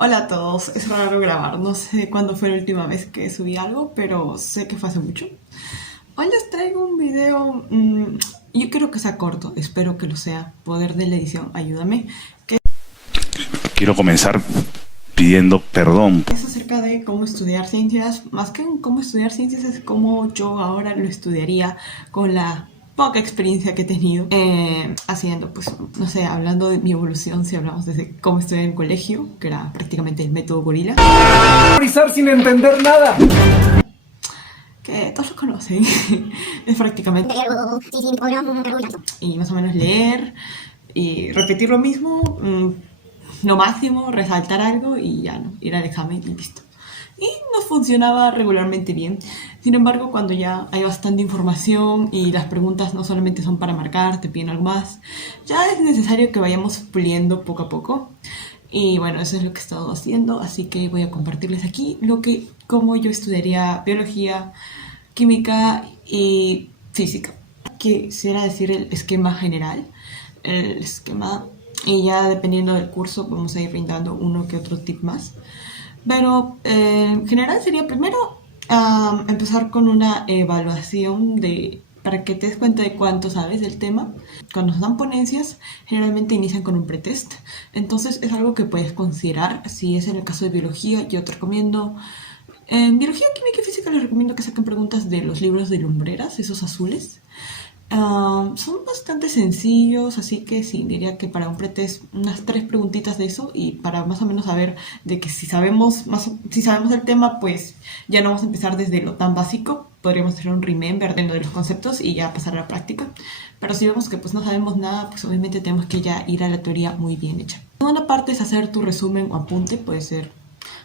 Hola a todos, es raro grabar, no sé cuándo fue la última vez que subí algo, pero sé que fue hace mucho. Hoy les traigo un video, yo quiero que sea corto, espero que lo sea, poder de la edición, ayúdame, que Quiero comenzar pidiendo perdón. es acerca de cómo estudiar ciencias, más que en cómo estudiar ciencias es cómo yo ahora lo estudiaría con la poca experiencia que he tenido haciendo, pues, no sé, hablando de mi evolución, si hablamos desde cómo estudié en el colegio, que era prácticamente el método gorila. Memorizar sin entender nada. Que todos lo conocen, es prácticamente y más o menos leer y repetir lo mismo, lo máximo, resaltar algo y ya no, ir al examen y listo. Y nos funcionaba regularmente bien. Sin embargo, cuando ya hay bastante información y las preguntas no solamente son para marcar, te piden algo más, ya es necesario que vayamos puliendo poco a poco. Y bueno, eso es lo que he estado haciendo, así que voy a compartirles aquí cómo yo estudiaría biología, química y física. Quisiera decir el esquema general, el esquema, y ya dependiendo del curso vamos a ir brindando uno que otro tip más. Pero en general sería primero empezar con una evaluación para que te des cuenta de cuánto sabes del tema. Cuando nos dan ponencias, generalmente inician con un pretest. Entonces es algo que puedes considerar. Si es en el caso de biología, yo te recomiendo... En biología, química y física les recomiendo que saquen preguntas de los libros de Lumbreras, esos azules. Son bastante sencillos, así que sí, diría que para un pretest unas 3 preguntitas de eso y para más o menos saber de que si sabemos el tema, pues ya no vamos a empezar desde lo tan básico, podríamos hacer un remember de los conceptos y ya pasar a la práctica. Pero si vemos que pues no sabemos nada, pues obviamente tenemos que ya ir a la teoría muy bien hecha. La segunda parte es hacer tu resumen o apunte, puede ser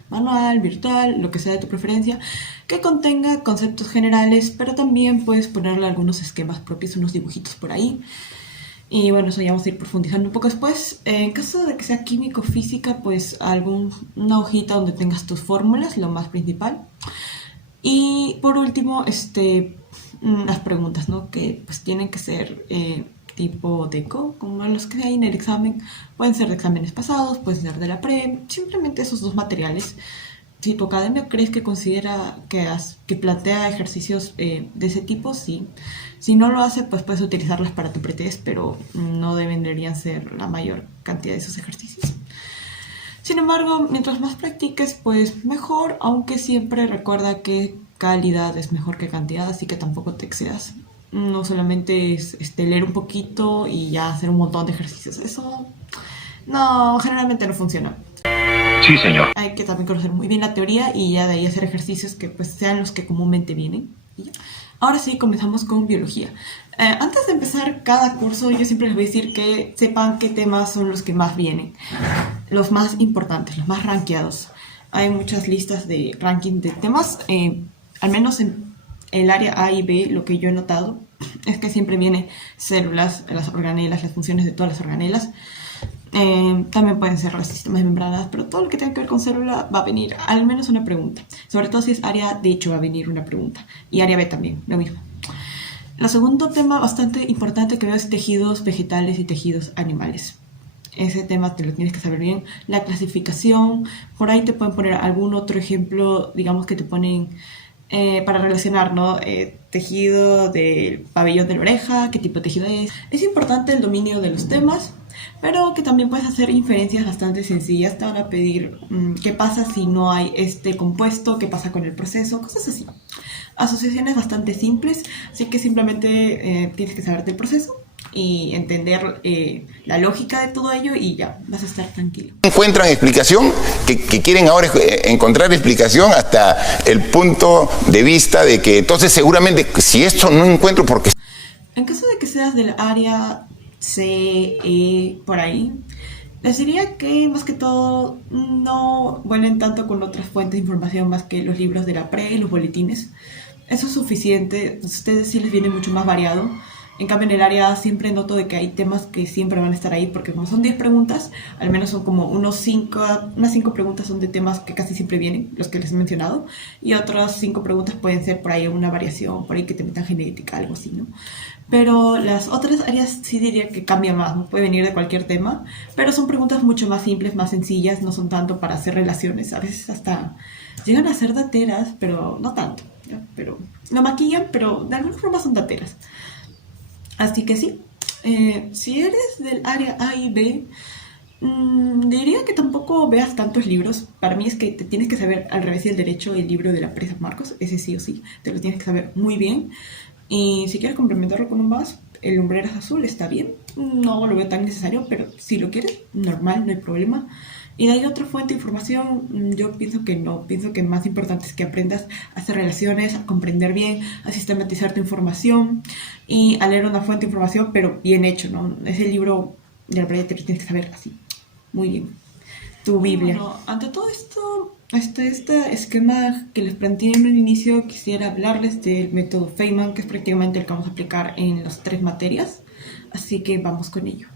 manual, virtual, lo que sea de tu preferencia, que contenga conceptos generales, pero también puedes ponerle algunos esquemas propios, unos dibujitos por ahí. Y bueno, eso ya vamos a ir profundizando un poco después. En caso de que sea químico o física, pues una hojita donde tengas tus fórmulas, lo más principal. Y por último, las preguntas, ¿no? Que pues tienen que ser tipo DECO, como los que hay en el examen. Pueden ser de exámenes pasados, pueden ser de la pre, simplemente esos dos materiales. Si tu academia crees que considera que plantea ejercicios de ese tipo, sí. Si no lo hace, pues puedes utilizarlas para tu pretest, pero no deberían ser la mayor cantidad de esos ejercicios. Sin embargo, mientras más practiques, pues mejor, aunque siempre recuerda que calidad es mejor que cantidad, así que tampoco te excedas. No solamente es leer un poquito y ya hacer un montón de ejercicios. Eso no, generalmente no funciona. Sí, señor. Hay que también conocer muy bien la teoría y ya de ahí hacer ejercicios que pues sean los que comúnmente vienen. Y ya. Ahora sí, comenzamos con biología. Antes de empezar cada curso, yo siempre les voy a decir que sepan qué temas son los que más vienen. Los más importantes, los más rankeados. Hay muchas listas de ranking de temas, al menos en el área A y B, lo que yo he notado es que siempre viene células, las organelas, las funciones de todas las organelas. También pueden ser los sistemas de membranas, pero todo lo que tenga que ver con célula va a venir al menos una pregunta. Sobre todo si es área, de hecho va a venir una pregunta. Y área B también, lo mismo. El segundo tema bastante importante que veo es tejidos vegetales y tejidos animales. Ese tema te lo tienes que saber bien. La clasificación, por ahí te pueden poner algún otro ejemplo, digamos que te ponen para relacionar, ¿no? Tejido del pabellón de la oreja, qué tipo de tejido es. Es importante el dominio de los temas, pero que también puedes hacer inferencias bastante sencillas. Te van a pedir qué pasa si no hay este compuesto, qué pasa con el proceso, cosas así. Asociaciones bastante simples, así que simplemente tienes que saber del proceso y entender la lógica de todo ello y ya, vas a estar tranquilo. Encuentran explicación, que quieren ahora encontrar explicación hasta el punto de vista de que entonces seguramente si esto no encuentro porque... En caso de que seas del área C, E, por ahí, les diría que más que todo no vuelen tanto con otras fuentes de información más que los libros de la pre y los boletines. Eso es suficiente, a ustedes sí les viene mucho más variado. En cambio, en el área siempre noto de que hay temas que siempre van a estar ahí, porque como son 10 preguntas, al menos son como unas 5 preguntas son de temas que casi siempre vienen, los que les he mencionado, y otras 5 preguntas pueden ser por ahí una variación, por ahí que te metan genética, algo así, ¿no? Pero las otras áreas sí diría que cambia más, ¿no? Puede venir de cualquier tema, pero son preguntas mucho más simples, más sencillas, no son tanto para hacer relaciones, a veces hasta llegan a ser dateras, pero no tanto, ¿ya? Pero lo maquillan, pero de alguna forma son dateras. Así que sí, si eres del área A y B, diría que tampoco veas tantos libros. Para mí es que te tienes que saber al revés del derecho el libro de la Presa Marcos, ese sí o sí, te lo tienes que saber muy bien. Y si quieres complementarlo con un más, el Lumbreras Azul está bien, no lo veo tan necesario, pero si lo quieres, normal, no hay problema. Y de ahí otra fuente de información, yo pienso que no, pienso que más importante es que aprendas a hacer relaciones, a comprender bien, a sistematizar tu información y a leer una fuente de información, pero bien hecho, ¿no? Ese libro de la Breya te lo tienes que saber así, muy bien. Tu Biblia. Bueno, ante todo esto, este esquema que les planteé en un inicio, quisiera hablarles del método Feynman, que es prácticamente el que vamos a aplicar en las 3 materias, así que vamos con ello.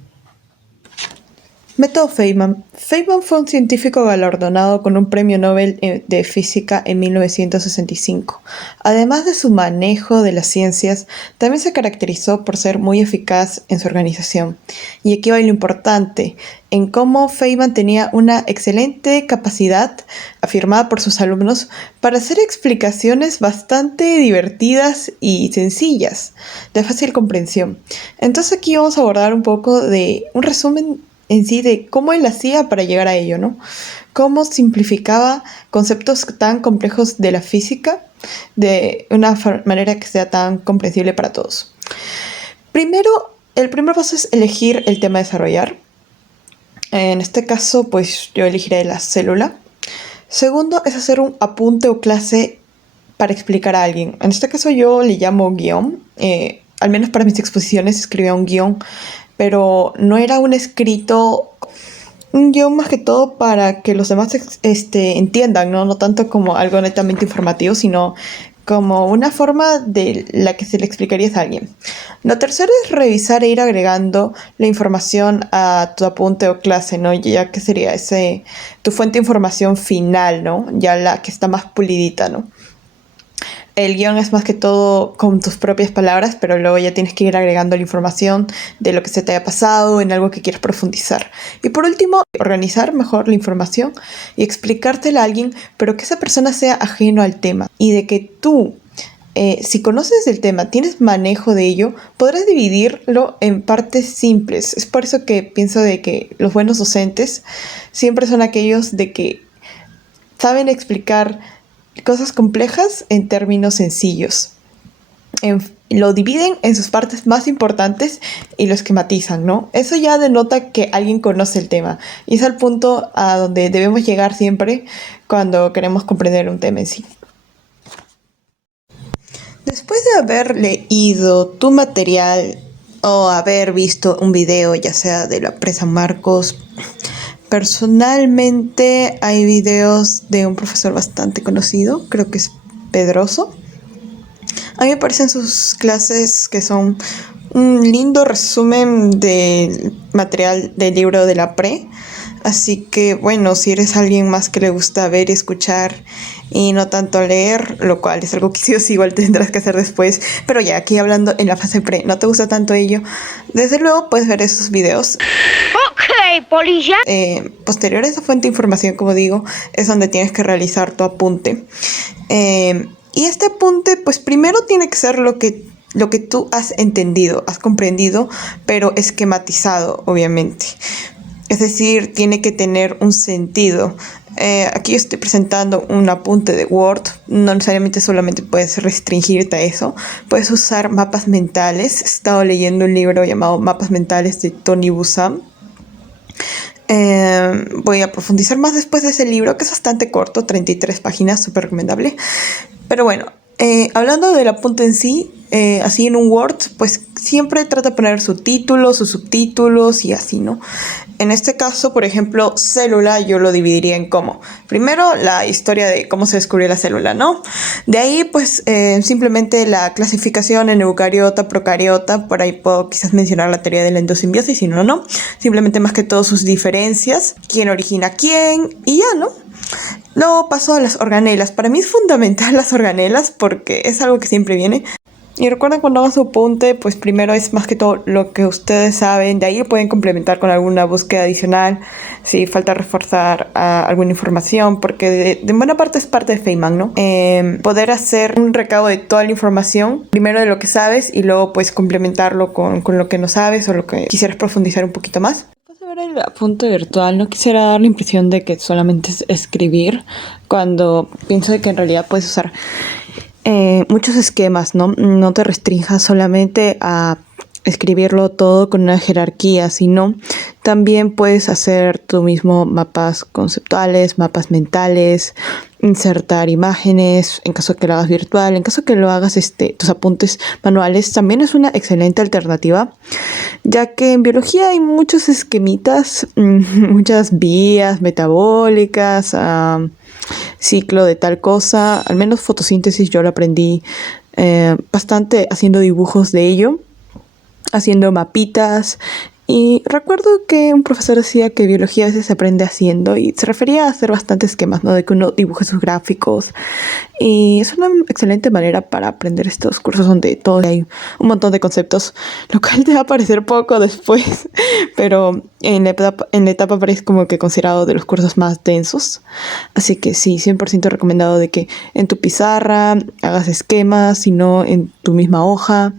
Método Feynman. Feynman fue un científico galardonado con un premio Nobel de Física en 1965. Además de su manejo de las ciencias, también se caracterizó por ser muy eficaz en su organización. Y aquí va lo importante, en cómo Feynman tenía una excelente capacidad, afirmada por sus alumnos, para hacer explicaciones bastante divertidas y sencillas, de fácil comprensión. Entonces aquí vamos a abordar un poco de un resumen en sí de cómo él hacía para llegar a ello, ¿no? Cómo simplificaba conceptos tan complejos de la física de una manera que sea tan comprensible para todos. Primero, el primer paso es elegir el tema a desarrollar. En este caso, pues yo elegiré la célula. Segundo, es hacer un apunte o clase para explicar a alguien. En este caso yo le llamo guión. Al menos para mis exposiciones escribía un guión, pero no era un escrito, un guión más que todo para que los demás entiendan, ¿no? No tanto como algo netamente informativo, sino como una forma de la que se le explicaría a alguien. Lo tercero es revisar e ir agregando la información a tu apunte o clase, ¿no? Ya que sería tu fuente de información final, ¿no? Ya la que está más pulidita, ¿no? El guión es más que todo con tus propias palabras, pero luego ya tienes que ir agregando la información de lo que se te haya pasado en algo que quieres profundizar. Y por último, organizar mejor la información y explicártela a alguien, pero que esa persona sea ajeno al tema. Y de que tú, si conoces el tema, tienes manejo de ello, podrás dividirlo en partes simples. Es por eso que pienso de que los buenos docentes siempre son aquellos de que saben explicar cosas complejas en términos sencillos. Lo dividen en sus partes más importantes y lo esquematizan, ¿no? Eso ya denota que alguien conoce el tema y es al punto a donde debemos llegar siempre cuando queremos comprender un tema en sí. Después de haber leído tu material o haber visto un video, ya sea de la Presa Marcos, personalmente hay videos de un profesor bastante conocido, creo que es Pedroso. A mí me parecen sus clases que son un lindo resumen del material del libro de la Pre. Así que bueno, si eres alguien más que le gusta ver y escuchar y no tanto leer, lo cual es algo que sí o sí igual tendrás que hacer después, pero ya aquí hablando en la fase pre, no te gusta tanto ello, desde luego puedes ver esos videos. Ok, polilla. Posterior a esa fuente de información, como digo, es donde tienes que realizar tu apunte. Y este apunte, pues primero tiene que ser lo que tú has entendido, has comprendido, pero esquematizado, obviamente. Es decir, tiene que tener un sentido. Aquí yo estoy presentando un apunte de Word. No necesariamente solamente puedes restringirte a eso. Puedes usar mapas mentales. He estado leyendo un libro llamado Mapas Mentales de Tony Buzan. Voy a profundizar más después de ese libro, que es bastante corto, 33 páginas, súper recomendable. Pero bueno, hablando del apunte en sí, así en un Word, pues siempre trata de poner subtítulos o subtítulos y así, ¿no? En este caso, por ejemplo, célula, yo lo dividiría en cómo. Primero, la historia de cómo se descubrió la célula, ¿no? De ahí, pues, simplemente la clasificación en eucariota, procariota. Por ahí puedo quizás mencionar la teoría de la endosimbiosis, si no, no. Simplemente más que todo sus diferencias, quién origina quién y ya, ¿no? Luego paso a las organelas. Para mí es fundamental las organelas porque es algo que siempre viene. Y recuerden, cuando hagan su apunte, pues primero es más que todo lo que ustedes saben. De ahí pueden complementar con alguna búsqueda adicional si falta reforzar alguna información, porque de buena parte es parte de Feynman, ¿no? Poder hacer un recaudo de toda la información, primero de lo que sabes y luego pues complementarlo con lo que no sabes o lo que quisieras profundizar un poquito más. Después de ver el apunte virtual, no quisiera dar la impresión de que solamente es escribir, cuando pienso de que en realidad puedes usar muchos esquemas, ¿no? No te restrinjas solamente a escribirlo todo con una jerarquía, sino también puedes hacer tú mismo mapas conceptuales, mapas mentales, insertar imágenes, en caso que lo hagas virtual, en caso que lo hagas tus apuntes manuales, también es una excelente alternativa, ya que en biología hay muchos esquemitas, muchas vías metabólicas, ciclo de tal cosa. Al menos fotosíntesis yo lo aprendí bastante haciendo dibujos de ello, haciendo mapitas. Y recuerdo que un profesor decía que biología a veces se aprende haciendo y se refería a hacer bastantes esquemas, ¿no? De que uno dibuje sus gráficos. Y es una excelente manera para aprender estos cursos donde todo hay un montón de conceptos, lo cual te va a parecer poco después, pero en la etapa parece como que considerado de los cursos más densos. Así que sí, 100% recomendado de que en tu pizarra hagas esquemas, si no en tu misma hoja.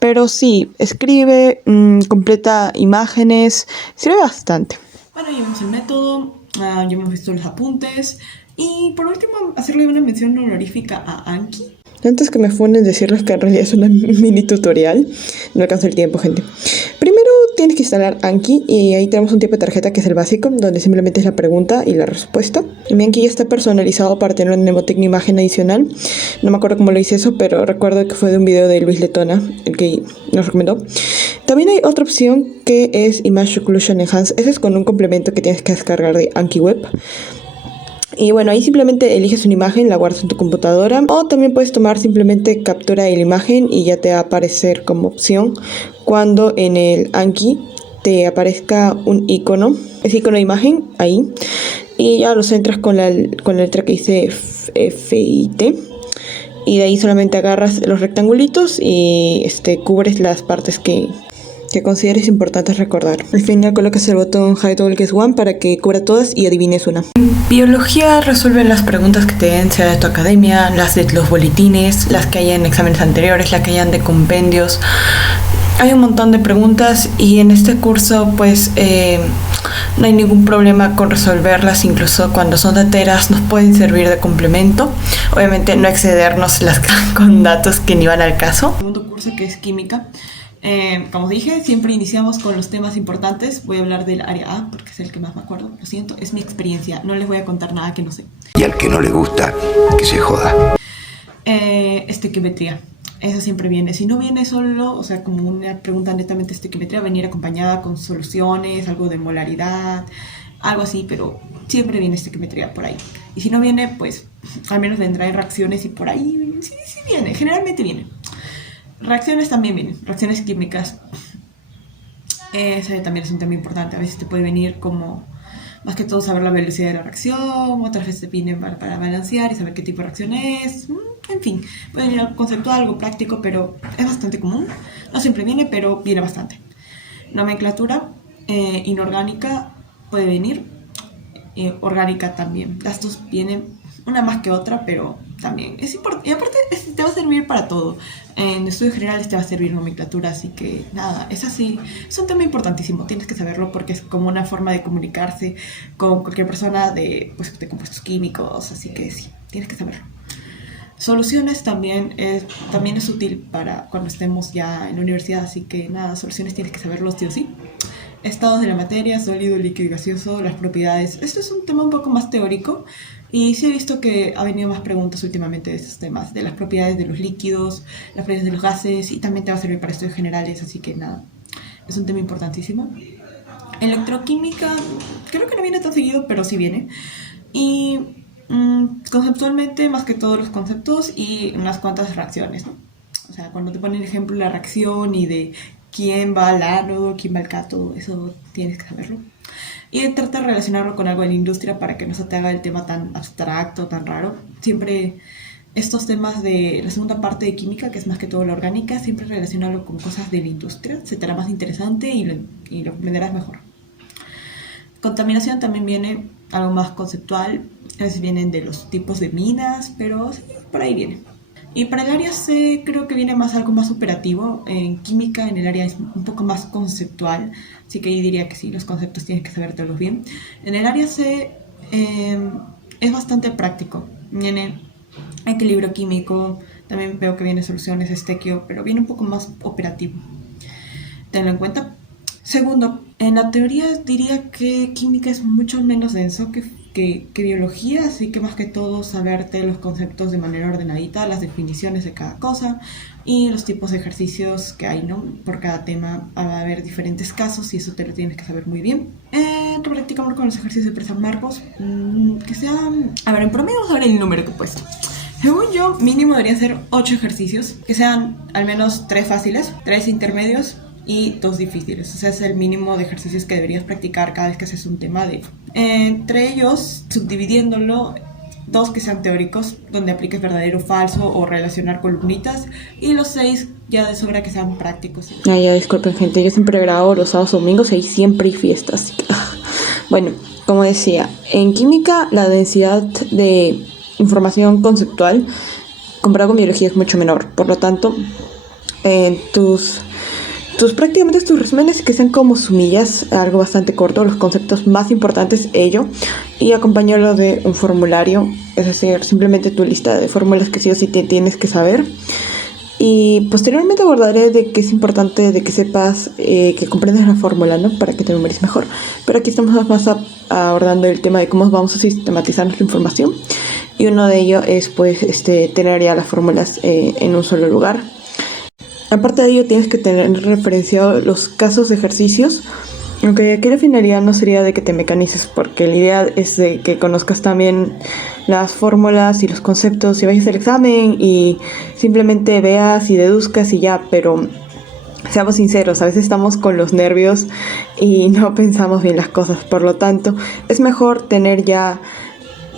Pero sí, escribe, completa imágenes, sirve bastante. Bueno, ya vimos el método, ya hemos visto los apuntes y por último hacerle una mención honorífica a Anki. Antes que me funen decirles que en realidad es una mini tutorial, no alcanza el tiempo, gente. Primero tienes que instalar Anki y ahí tenemos un tipo de tarjeta que es el básico, donde simplemente es la pregunta y la respuesta. Mi Anki ya está personalizado para tener una mnemotecnia imagen adicional. No me acuerdo cómo lo hice eso, pero recuerdo que fue de un video de Luis Letona, el que nos recomendó. También hay otra opción que es Image Occlusion Enhance. Ese es con un complemento que tienes que descargar de Anki Web. Y bueno, ahí simplemente eliges una imagen, la guardas en tu computadora, o también puedes tomar simplemente captura de la imagen y ya te va a aparecer como opción cuando en el Anki te aparezca un icono, ese icono de imagen ahí, y ya lo centras con la letra que dice FIT, y de ahí solamente agarras los rectangulitos y cubres las partes que consideres importantes recordar. Al final colocas el botón Hide All Guess One para que cubra todas y adivines una. En biología resuelven las preguntas que te den, sea de tu academia, las de los boletines, las que hayan en exámenes anteriores, las que hayan de compendios. Hay un montón de preguntas y en este curso pues no hay ningún problema con resolverlas, incluso cuando son dateras nos pueden servir de complemento. Obviamente no excedernos con datos que ni van al caso. El segundo curso, que es química. Como dije, siempre iniciamos con los temas importantes. Voy a hablar del área A porque es el que más me acuerdo. Lo siento, es mi experiencia. No les voy a contar nada que no sé. Y al que no le gusta, que se joda. Estequiometría. Eso siempre viene. Si no viene solo, o sea, como una pregunta netamente estequiometría, va a venir acompañada con soluciones, algo de molaridad, algo así, pero siempre viene estequiometría por ahí. Y si no viene, pues al menos vendrá en reacciones y por ahí sí viene. Generalmente viene. Reacciones también vienen, reacciones químicas. Ese también es un tema importante. A veces te puede venir como, más que todo, saber la velocidad de la reacción. Otras veces te vienen para balancear y saber qué tipo de reacción es. En fin, puede venir algo conceptual, algo práctico, pero es bastante común. No siempre viene, pero viene bastante. Nomenclatura inorgánica puede venir. Orgánica también. Las dos vienen, una más que otra, pero también es importante. Y aparte te va a servir para todo. En estudios generales te va a servir nomenclatura, así que nada, es así. Es un tema importantísimo, tienes que saberlo porque es como una forma de comunicarse con cualquier persona de compuestos químicos, así que sí, tienes que saberlo. Soluciones también es útil para cuando estemos ya en la universidad, así que nada, soluciones tienes que saberlo sí o sí. estados de la materia, sólido, líquido y gaseoso, las propiedades. Esto es un tema un poco más teórico y sí he visto que ha venido más preguntas últimamente de estos temas, de las propiedades de los líquidos, las propiedades de los gases, y también te va a servir para estudios generales, así que nada, es un tema importantísimo. Electroquímica, creo que no viene tan seguido, pero sí viene. Y conceptualmente, más que todos los conceptos y unas cuantas reacciones, ¿no? O sea, cuando te ponen ejemplo la reacción y de quién va al ánodo, quién va al cátodo, eso tienes que saberlo. Y trata de relacionarlo con algo de la industria para que no se te haga el tema tan abstracto, tan raro. Siempre estos temas de la segunda parte de química, que es más que todo la orgánica, siempre relacionarlo con cosas de la industria. Se te hará más interesante y lo comprenderás mejor. Contaminación también viene algo más conceptual. A veces vienen de los tipos de minas, pero sí, por ahí viene. Y para el área C creo que viene más algo más operativo. En química, en el área es un poco más conceptual, así que ahí diría que sí, los conceptos tienes que sabértelos bien. En el área C es bastante práctico. Viene equilibrio químico, también veo que viene soluciones, estequio, pero viene un poco más operativo. Tenlo en cuenta. Segundo, en la teoría diría que química es mucho menos denso que biología, así que más que todo saberte los conceptos de manera ordenadita, las definiciones de cada cosa y los tipos de ejercicios que hay, ¿no? Por cada tema va a haber diferentes casos y eso te lo tienes que saber muy bien. Practicamos con los ejercicios de Presa Marcos, que sean... A ver, en promedio vamos a ver el número que he puesto. Según yo, mínimo deberían ser 8 ejercicios, que sean al menos 3 fáciles, 3 intermedios y 2 difíciles. O sea, es el mínimo de ejercicios que deberías practicar cada vez que haces un tema de... Entre ellos, subdividiéndolo, 2 que sean teóricos, donde apliques verdadero o falso o relacionar columnitas, y los 6 ya de sobra que sean prácticos. Ya, disculpen gente, yo siempre grabo los sábados o domingos y ahí siempre hay fiestas. Bueno, como decía, en química la densidad de información conceptual comparado con biología es mucho menor. Por lo tanto, prácticamente tus resúmenes que sean como sumillas, algo bastante corto, los conceptos más importantes, ello, y acompañarlo de un formulario, es decir, simplemente tu lista de fórmulas que sí o sí tienes que saber. Y posteriormente abordaré de que es importante de que sepas, que comprendas la fórmula, ¿no? Para que te numerices mejor. Pero aquí estamos más abordando el tema de cómo vamos a sistematizar nuestra información. Y uno de ellos es, pues, tener ya las fórmulas en un solo lugar. Aparte de ello, tienes que tener referenciado los casos de ejercicios. Aunque aquí la finalidad no sería de que te mecanices, porque la idea es de que conozcas también las fórmulas y los conceptos y vayas al examen y simplemente veas y deduzcas y ya, pero seamos sinceros, a veces estamos con los nervios y no pensamos bien las cosas, por lo tanto es mejor tener ya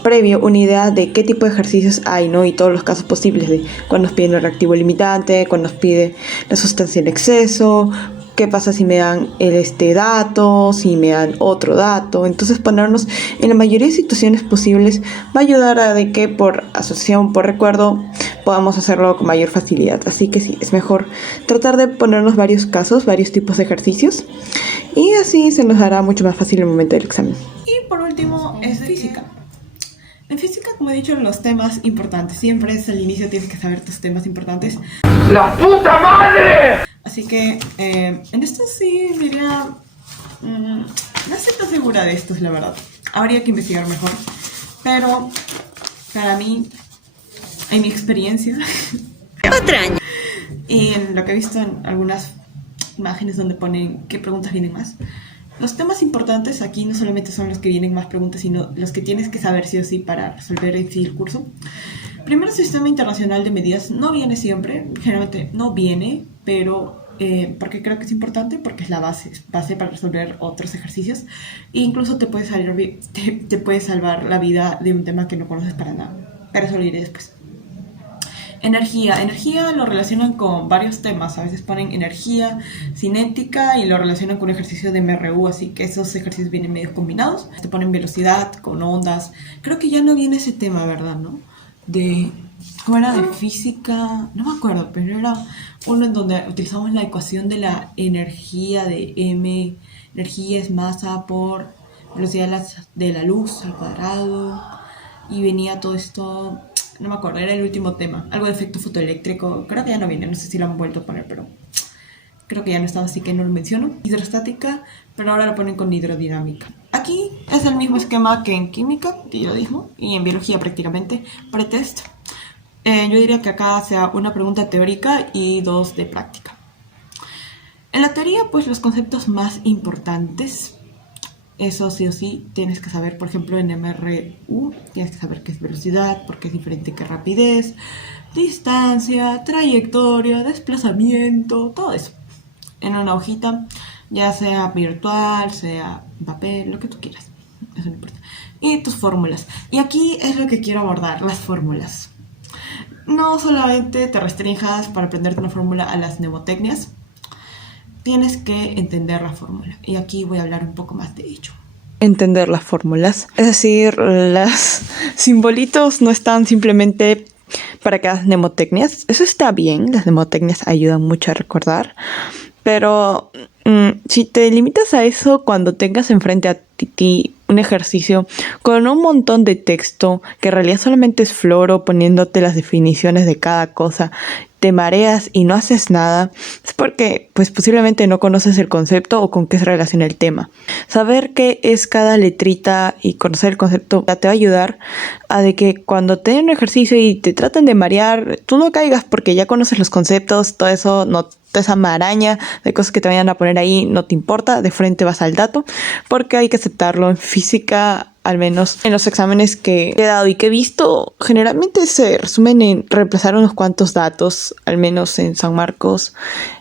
previo una idea de qué tipo de ejercicios hay, ¿no? Y todos los casos posibles, de cuando nos piden el reactivo limitante, cuando nos pide la sustancia en exceso, qué pasa si me dan este dato, si me dan otro dato. Entonces ponernos en la mayoría de situaciones posibles va a ayudar a de que por asociación, por recuerdo, podamos hacerlo con mayor facilidad. Así que sí, es mejor tratar de ponernos varios casos, varios tipos de ejercicios, y así se nos hará mucho más fácil el momento del examen. Y por último es física. En física, como he dicho, los temas importantes. Siempre es al inicio, tienes que saber tus temas importantes. ¡La puta madre! Así que en esto sí diría... no estoy tan segura de estos, la verdad. Habría que investigar mejor. Pero para mí, en mi experiencia... y en lo que he visto en algunas imágenes donde ponen qué preguntas vienen más... Los temas importantes aquí no solamente son los que vienen más preguntas, sino los que tienes que saber sí o sí para resolver en sí el curso. Primero, el sistema internacional de medidas no viene siempre, generalmente no viene, pero porque creo que es importante, porque es la base para resolver otros ejercicios. E incluso te puede salvar la vida de un tema que no conoces para nada, pero eso lo diré después. Energía lo relacionan con varios temas. A veces ponen energía cinética y lo relacionan con un ejercicio de MRU, así que esos ejercicios vienen medio combinados. Te ponen velocidad con ondas. Creo que ya no viene ese tema, ¿verdad? ¿No? ¿Cómo era? De física, no me acuerdo, pero era uno en donde utilizamos la ecuación de la energía de M. Energía es masa por velocidad de la luz al cuadrado. Y venía todo esto... No me acuerdo, era el último tema. Algo de efecto fotoeléctrico. Creo que ya no viene, no sé si lo han vuelto a poner, pero... creo que ya no estaba, así que no lo menciono, hidrostática, pero ahora lo ponen con hidrodinámica. Aquí es el mismo esquema que en química, periodismo, y en biología prácticamente, pretest. Yo diría que acá sea una pregunta teórica y 2 de práctica. En la teoría, pues los conceptos más importantes, eso sí o sí, tienes que saber, por ejemplo, en MRU, tienes que saber qué es velocidad, porque es diferente que rapidez, distancia, trayectoria, desplazamiento, todo eso. En una hojita, ya sea virtual, sea papel, lo que tú quieras, eso no importa. Y tus fórmulas. Y aquí es lo que quiero abordar, las fórmulas. No solamente te restringas para aprenderte una fórmula a las mnemotecnias, tienes que entender la fórmula. Y aquí voy a hablar un poco más de ello. Entender las fórmulas. Es decir, los simbolitos no están simplemente para que hagas mnemotecnias. Eso está bien, las mnemotecnias ayudan mucho a recordar. Pero si te limitas a eso cuando tengas enfrente a ti un ejercicio con un montón de texto que en realidad solamente es floro poniéndote las definiciones de cada cosa, te mareas y no haces nada, es porque pues posiblemente no conoces el concepto o con qué se relaciona el tema. Saber qué es cada letrita y conocer el concepto te va a ayudar a de que cuando te den un ejercicio y te traten de marear, tú no caigas porque ya conoces los conceptos, todo eso, no, toda esa maraña de cosas que te vayan a poner ahí no te importa, de frente vas al dato, porque hay que aceptarlo. En física, al menos en los exámenes que he dado y que he visto, generalmente se resumen en reemplazar unos cuantos datos, al menos en San Marcos,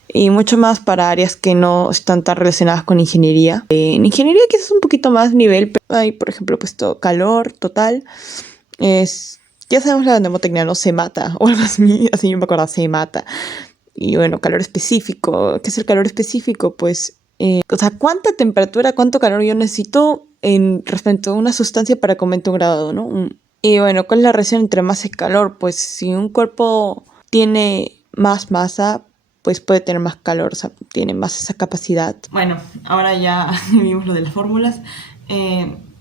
y mucho más para áreas que no están tan relacionadas con ingeniería. En ingeniería quizás un poquito más nivel, pero hay, por ejemplo, puesto calor total, es, ya sabemos la mnemotecnia, no se mata, o algo así yo me acuerdo, se mata. Y bueno, calor específico. ¿Qué es el calor específico? Pues, o sea, ¿cuánta temperatura, cuánto calor yo necesito respecto a una sustancia para que aumente un grado, ¿no? Y bueno, ¿cuál es la relación entre masa y calor? Pues si un cuerpo tiene más masa, pues puede tener más calor, o sea, tiene más esa capacidad. Bueno, ahora ya vimos lo de las fórmulas.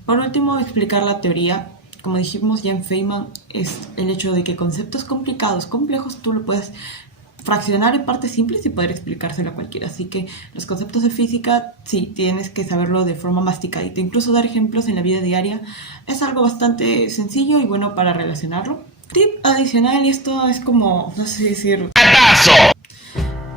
Por último, explicar la teoría. Como dijimos ya en Feynman, es el hecho de que conceptos complicados, complejos, tú lo puedes fraccionar en partes simples y poder explicárselo a cualquiera. Así que los conceptos de física, sí, tienes que saberlo de forma masticadita. Incluso dar ejemplos en la vida diaria es algo bastante sencillo y bueno para relacionarlo. Tip adicional, y esto es como, no sé decir... ¡Atazo!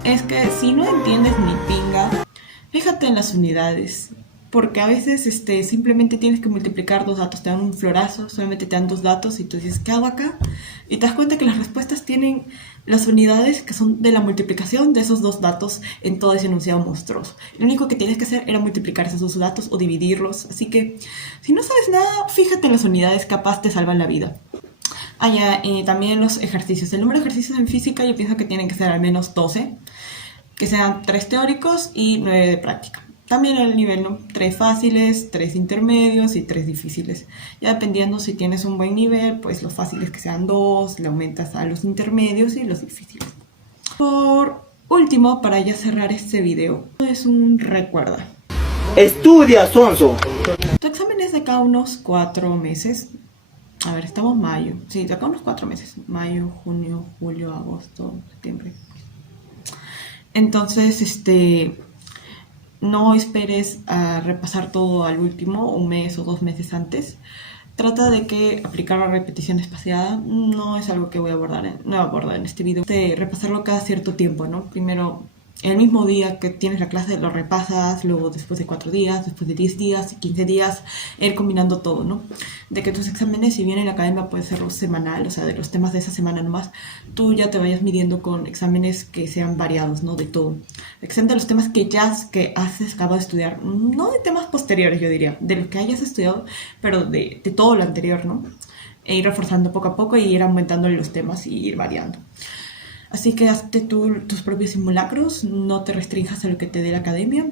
Es que si no entiendes ni pinga, fíjate en las unidades. Porque a veces simplemente tienes que multiplicar 2 datos, te dan un florazo, solamente te dan 2 datos y tú dices, ¿qué hago acá? Y te das cuenta que las respuestas tienen las unidades que son de la multiplicación de esos 2 datos en todo ese enunciado monstruoso. Lo único que tienes que hacer era multiplicar esos 2 datos o dividirlos, así que si no sabes nada, fíjate en las unidades, capaz te salvan la vida. También los ejercicios. El número de ejercicios en física yo pienso que tienen que ser al menos 12, que sean 3 teóricos y 9 de práctica. También el nivel, ¿no? 3 fáciles, 3 intermedios y 3 difíciles. Ya dependiendo si tienes un buen nivel, pues los fáciles que sean 2, le aumentas a los intermedios y los difíciles. Por último, para ya cerrar este video, es un recuerda. Estudia, sonso. Tu examen es de acá unos 4 meses. A ver, estamos mayo. Sí, de acá unos 4 meses. Mayo, junio, julio, agosto, septiembre. Entonces, no esperes a repasar todo al último, un mes o 2 meses antes. Trata de que aplicar la repetición espaciada no es algo que voy a abordar en este video. De repasarlo cada cierto tiempo, ¿no? Primero, el mismo día que tienes la clase lo repasas, luego después de 4 días, después de 10 días, 15 días, ir combinando todo, ¿no? De que tus exámenes, si bien en la academia puede ser semanal, o sea, de los temas de esa semana nomás, tú ya te vayas midiendo con exámenes que sean variados, ¿no? De todo. Excepto de los temas que has acabado de estudiar, no de temas posteriores, yo diría, de los que hayas estudiado, pero de todo lo anterior, ¿no? E ir reforzando poco a poco y ir aumentando los temas y ir variando. Así que hazte tus propios simulacros, no te restringas a lo que te dé la academia.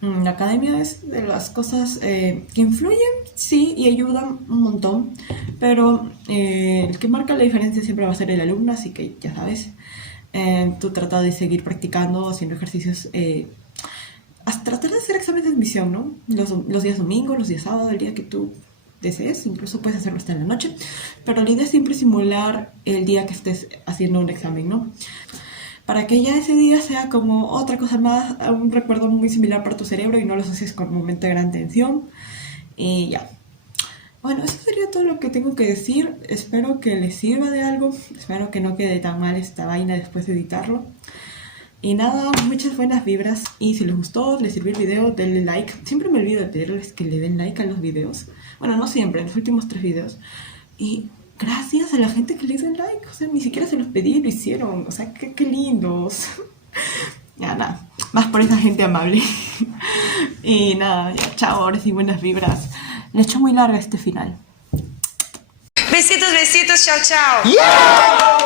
La academia es de las cosas que influyen, sí, y ayudan un montón, pero el que marca la diferencia siempre va a ser el alumno, así que ya sabes, tú trata de seguir practicando, haciendo ejercicios, hasta tratar de hacer exámenes de admisión, ¿no? Los días domingos, los días sábados, el día que tú desees, incluso puedes hacerlo hasta en la noche, pero la idea es siempre simular el día que estés haciendo un examen, ¿no? para que ya ese día sea como otra cosa más, un recuerdo muy similar para tu cerebro y no lo asocies con un momento de gran tensión. Y ya. Bueno, eso sería todo lo que tengo que decir. Espero que les sirva de algo. Espero que no quede tan mal esta vaina después de editarlo. Y nada, muchas buenas vibras. Y si les gustó, les sirvió el video, denle like. Siempre me olvido de pedirles que le den like a los videos. Bueno, no siempre, en los últimos 3 videos. Y gracias a la gente que le hizo like. O sea, ni siquiera se los pedí y lo hicieron. O sea, qué lindos. Ya, nada. Más por esa gente amable. Y nada, ya, chao. Ahora sí, buenas vibras. Le he hecho muy larga este final. Besitos, besitos, chao, chao.